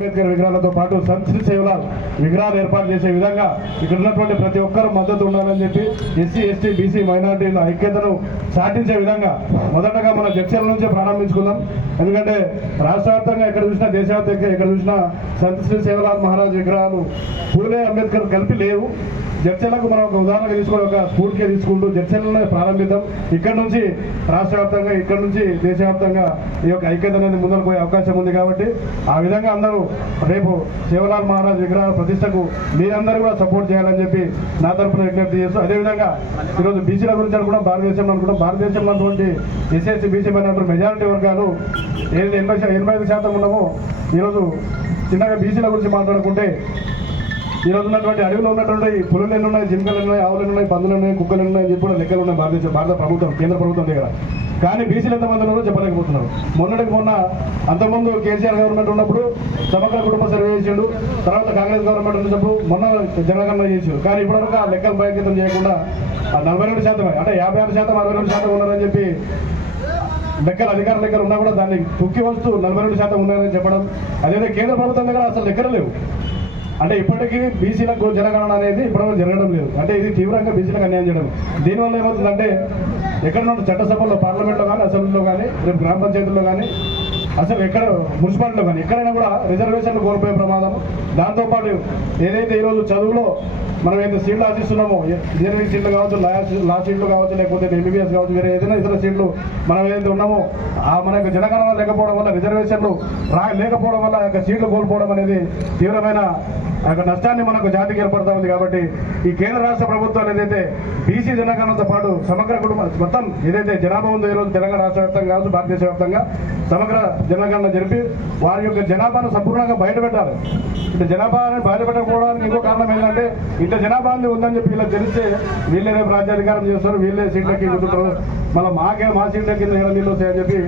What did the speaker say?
అంబేద్కర్ విగ్రహాలతో పాటు సంత్ శ్రీ సేవలాల్ విగ్రహాలు ఏర్పాటు చేసే విధంగా ఇక్కడ ఉన్నటువంటి ప్రతి ఒక్కరూ మద్దతు ఉండాలని చెప్పి ఎస్సీ ఎస్టీ బీసీ మైనారిటీల ఐక్యతను సాటించే విధంగా మొదటగా మన జడ్చర్ల నుంచే ప్రారంభించుకుందాం. ఎందుకంటే రాష్ట్ర వ్యాప్తంగా ఎక్కడ చూసినా దేశవ్యాప్తంగా ఎక్కడ చూసినా సంత్ శ్రీ సేవలాల్ మహారాజ్ విగ్రహాలు పూలే అంబేద్కర్ కలిపి లేవు. జడ్చర్లకు మనం ఒక ఉదాహరణగా తీసుకుని ఒక స్ఫూర్తిగా తీసుకుంటూ జడ్చర్లనే ప్రారంభిద్దాం. ఇక్కడ నుంచి రాష్ట్ర వ్యాప్తంగా ఇక్కడ నుంచి దేశవ్యాప్తంగా ఈ యొక్క ఐక్యత అనేది ముందరకు పోయే అవకాశం ఉంది. కాబట్టి ఆ విధంగా అందరూ రేపు సేవలాల్ మహారాజ్ విగ్రహాల ప్రతిష్టకు మీరందరూ కూడా సపోర్ట్ చేయాలని చెప్పి నా తరఫున విజ్ఞప్తి చేస్తూ, అదేవిధంగా ఈరోజు బీసీల గురించి అనుకుంటాం, భారతదేశంలో ఉన్నటువంటి ఎస్సీ బీసీ మైనారిటీ మెజారిటీ వర్గాలు ఏదైతే 85% ఉన్నామో ఈరోజు చిన్నగా బీసీల గురించి మాట్లాడుకుంటే ఈరోజు ఉన్నటువంటి అడవిలో ఉన్నటువంటి పులులు ఎన్ని ఉన్నాయి, జింకలు ఉన్నాయి, ఆవులు ఉన్నాయి, పందులు ఉన్నాయి, కుక్కలు ఉన్నాయి అని చెప్పి కూడా లెక్కలు ఉన్నాయి భారత ప్రభుత్వం కేంద్ర ప్రభుత్వం దగ్గర. కానీ బీసీలు ఎంతమంది ఉన్నారో చెప్పలేకపోతున్నారు. మొన్న అంతకుముందు కేసీఆర్ గవర్నమెంట్ ఉన్నప్పుడు సమగ్ర కుటుంబ సర్వే చేసిండు, తర్వాత కాంగ్రెస్ గవర్నమెంట్ ఉన్నప్పుడు మొన్న జనగణన చేసిండు. కానీ ఇప్పటివరకు ఆ లెక్కలు బహిర్గతం చేయకుండా 42% అంటే 56% 62% ఉన్నారని చెప్పి లెక్కలు అధికార లెక్కలు ఉన్నా కూడా దాన్ని తొక్కి వస్తూ 42% ఉన్నారని చెప్పడం. అదేవిధంగా కేంద్ర ప్రభుత్వం దగ్గర అసలు లెక్కలు లేవు. అంటే ఇప్పటికీ బీసీలకు జనగణన అనేది ఇప్పటివరకు జరగడం లేదు. అంటే ఇది తీవ్రంగా బీసీలకు అన్యాయం చేయడం. దీనివల్ల ఏమవుతుందంటే ఎక్కడ నుండి చట్టసభల్లో, పార్లమెంట్లో కానీ, అసెంబ్లీలో కానీ, రేపు గ్రామ పంచాయతీల్లో కానీ, అసలు ఎక్కడ మున్సిపాలిటీలో కానీ ఎక్కడైనా కూడా రిజర్వేషన్లు కోల్పోయే ప్రమాదం. దాంతోపాటు ఏదైతే ఈరోజు చదువులో మనం ఏదైతే సీట్లు ఆశిస్తున్నామో, ఇంజనీరింగ్ సీట్లు కావచ్చు, లా సీట్లు కావచ్చు, లేకపోతే ఎంబీబీఎస్ కావచ్చు, వేరే ఏదైనా ఇతర సీట్లు మనం ఏదైతే ఉన్నామో మన యొక్క జనగణన లేకపోవడం వల్ల, రిజర్వేషన్లు లేకపోవడం వల్ల యొక్క సీట్లు కోల్పోవడం అనేది తీవ్రమైన నష్టాన్ని మనకు జాతికి ఏర్పడుతూ ఉంది. కాబట్టి ఈ కేంద్ర రాష్ట్ర ప్రభుత్వాలు ఏదైతే బీసీ జనగణనతో పాటు సమగ్ర కుటుంబ మొత్తం ఏదైతే జనాభా ఉందో ఈరోజు తెలంగాణ రాష్ట్ర వ్యాప్తంగా కావచ్చు, భారతదేశ వ్యాప్తంగా సమగ్ర జనగణన జరిపి వారి యొక్క జనాభాను సంపూర్ణంగా బయటపెట్టాలి. ఇట్లా జనాభాని బయటపెట్టకపోవడానికి ఇంకో కారణం ఏంటంటే ఇంత జనాభా ఉందని చెప్పి ఇలా తెలిస్తే వీళ్ళే రేపు రాజ్యాధికారం చేస్తారు, వీళ్ళే సీట్లకి కూర్చుంటారు, మళ్ళీ మా సీట్ల కింద నీళ్ళు వస్తాయని చెప్పి